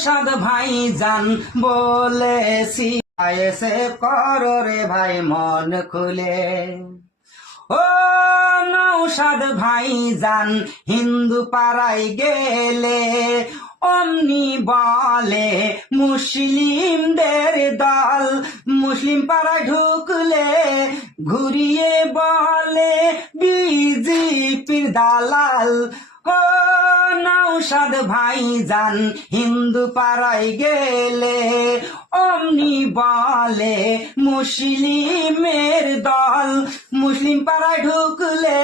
নৌসাদ ভাই যান বলেছি এসে কর রে ভাই, মন খুলে। ও নৌসাদ ভাই যান হিন্দু পাড়ায় গেলে অমনি বলে, মুসলিমদের দল মুসলিম পাড়ায় ঢুকলে ঘুরিয়ে বলে, বিজেপির দালাল। ও নৌসাদ ভাই যান হিন্দু পাড়ায় গেলে অমনি বলে মুসলিমের দল। মুসলিম পাড়ায় ঢুকলে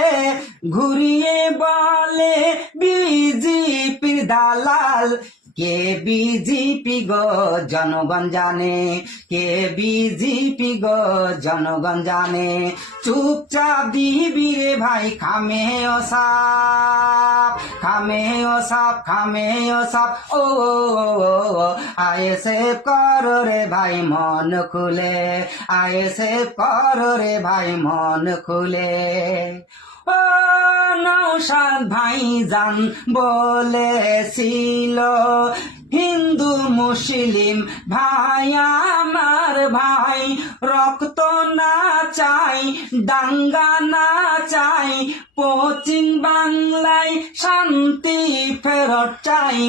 ঘুরিয়ে বলে বিজেপির দালাল। কে বিজেপি গো জনগণ জানে? কে বিজেপি গো জনগণ জানে? চুপচাপ দিবি রে ভাই, খামে ও সাপ খামে ও সাপ। খামে ও সাপ ও আয়ে সে কর রে ভাই, মন খুলে। আয়ে সে কর রে ভাই, মন খুলে। ও নৌসাদ ভাই যান বলেছিল, হিন্দু মুসলিম ভাই, আমার ভাই, রক্ত চাই দাঙ্গা না চাই পশ্চিম বাংলায় শান্তি ফেরত চাই।